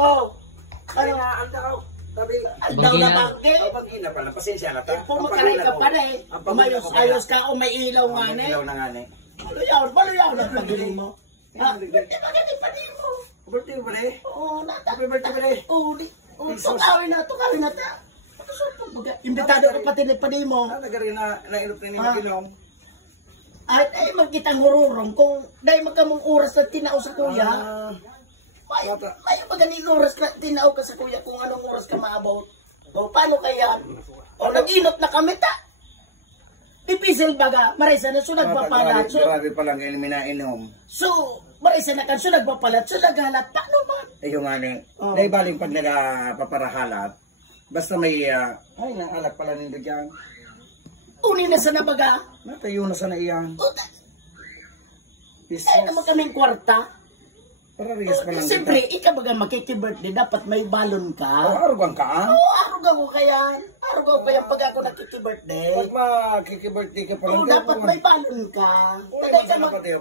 Oh. Ano nga, ang daw. Sabi, Daw na bangke. pag-ina pala, pasensya na ta. Pumakaray ka pa na eh. Umayos ka o may ilaw nga na eh. Ilaw na nga na eh. Baluyaw na pag-iling mo. Ha? Birthday ba ganit pa din mo? Birthday mo rin? Oo, nata. Happy birthday mo rin? Oo, tukawin na ta. Imbitado ka pati ni pa din mo. Nagari na inop na nilong. At ay magkitang hururong kung dahil magkamong oras na tinao sa kuya. May magaling oras ka tinao ka sa kuya kung anong oras ka maabot. O paano kaya? O nag-inot na kami ta. Ipisil baga, marisa na so nagpapalat. So, grabe pa lang yung minainom. So, marisa na kan so nagpapalat, so naghalat. Paano man? Ayun nga ni, naibaling pag nagpaparahalat, basta may, ay naalat pala nito dyan. Uni na sa nabaga. Natayo na sana iyan. Ay naman kaming kwarta. Para riyas pa lang kita. Siyempre, ikaw baga makiki-birthday, dapat may balon ka. Arugang ka? Oo, arugang ko kaya. Arugang ko kaya pag ako nakiki-birthday. Pag makiki-birthday ka pa lang. Oo, dapat may balon ka.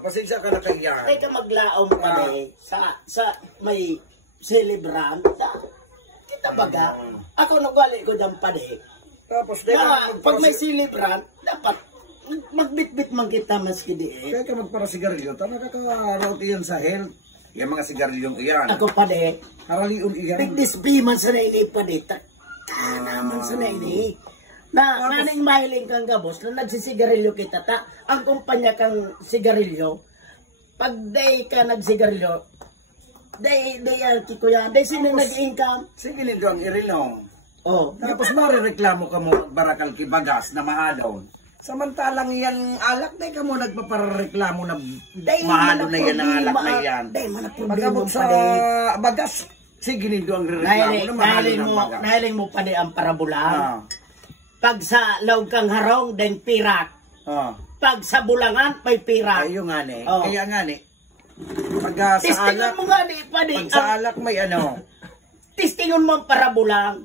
Pasensya ka na kaya. Taday ka maglaom kami sa may celebrant. Kita baga, ako nagwali ko dyan pa de. Tapos, pag may celebrant, dapat magbitbit man kita maski di eh. Kaya ka magparasigarilyo, nakakaraot iyan sa health. Yung mga sigarilyong iyan. Ako pa de. Haraliun iyan. Big disbi man sa naini pa de. Naman sa naini. Na naning mahiling kang gabos na nagsisigarilyo kita ta. Ang kumpanya kang sigarilyo. Pag day ka nagsigarilyo, day yan kikuya. Day sino nag-income? Sige nito ang irilong. Oh. Tapos marireklamo ka mo barakal kibagas na maadon. Samantalang yan alak, day ka mo nagpapareklamo na mahalo na yan ang alak na yan. Pagkabot sa bagas, sige nito ang reklamo na mahalo ng bagas. Nahiling mo pa di ang parabulang. Pag sa laog kang harong, then pirak. Pag sa bulangan, may pirak. Ayun nga ni. Kaya nga ni. Pag sa alak, mo nga ni, pag sa alak may ano. Tistingon mo ang parabulang.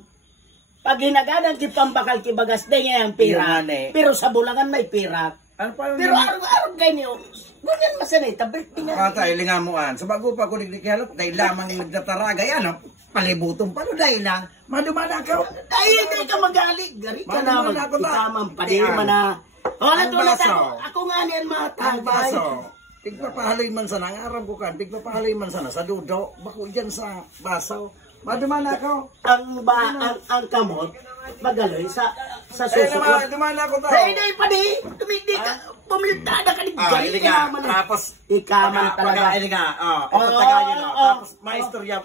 Pag hinaganan ki pambakal ki bagas de nga ang pira. Pero sa bulangan may pira. Pero araw-araw ganyo. Ganyan masanay tabrik nga. Patay lingamuan. Sa bago pa ko nagdikihalot dahil lamang nagtataraga yan. Palibutong pa no dahil lang. Madumana ka. Dahil hindi ka magalig. Gari ka na magkitamang pa di man na. Wala to na ako nga niyan matagay. Ang baso. Tigpapahaloy man sana. Ang aram ko ka. Tigpapahaloy man sana sa dudo. Bako dyan sa baso. Madumana ako. Ang kamot, magaloy sa susunod. Dumana ako daw. Hindi pa di. Tumindi ka. Pumiltada ka ni Gary. Tapos, ikaman talaga. Ito tagayin. Tapos, maistorya.